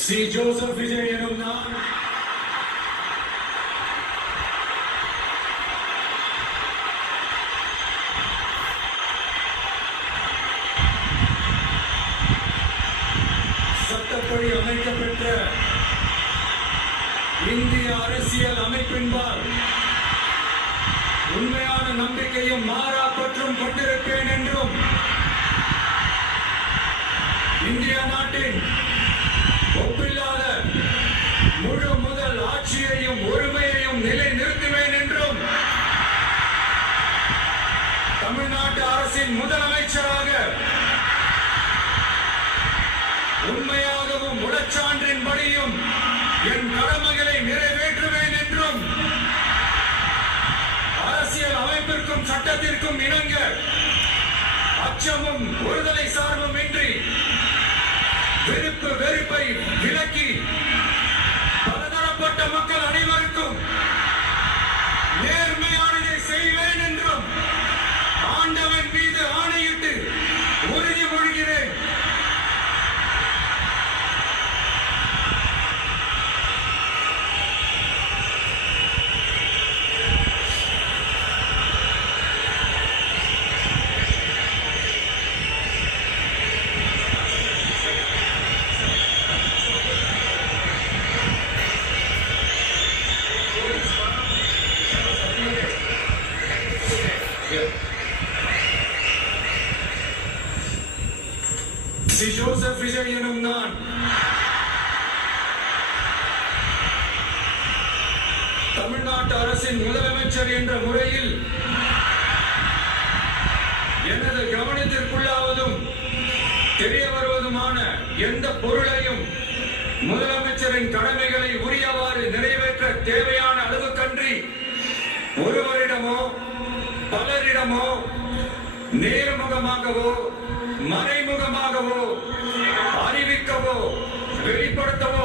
C Joseph Vijay எனும் நான் சட்டப்படி அமைக்கப்பெற்ற இந்திய அரசியல் அமைப்பின்பால் உண்மையான நம்பிக்கையும் மாறா பற்றும் கொண்டிருப்பேன் என்றும் இந்திய நாட்டின் ஒப்பில்லாத முழு முதல் ஆட்சியையும் ஒருமையையும் நிலைநிறுத்துவேன் என்றும் தமிழ்நாட்டு அரசின் முதலமைச்சராக உண்மையாகவும் உளச்சான்றின்படியும் என் கடமைகளை நிறைவேற்றுவேன் என்றும் அரசியல் அமைப்பிற்கும் சட்டத்திற்கும் இணங்க அச்சமும் ஒருதலை சார்பும் இன்றி வெறுப்பு வெறுப்பை விலக்கி பலதரப்பட்ட மக்கள் அனைவருக்கும் நேர்மையானதை செய்வேன் என்றும் ஆண்டவன் மீது ஆணையிட்டு உறுதிமொழிகிறேன். சி ஜோசப் விஜய் எனும் நான் தமிழ்நாட்டு அரசின் முதலமைச்சர் என்ற முறையில் எனது கவனத்திற்குள்ளாவதும் தெரிய வருவதுமான எந்த பொருளையும் முதலமைச்சரின் கடமைகளை உரியவாறு நிறைவேற்ற தேவையான அளவுக்கன்றி ஒருவரிடமோ பலரிடமோ நேர்முகமாகவோ மறைமுகமாகவோ அறிவிக்கவோ வெளிப்படுத்தவோ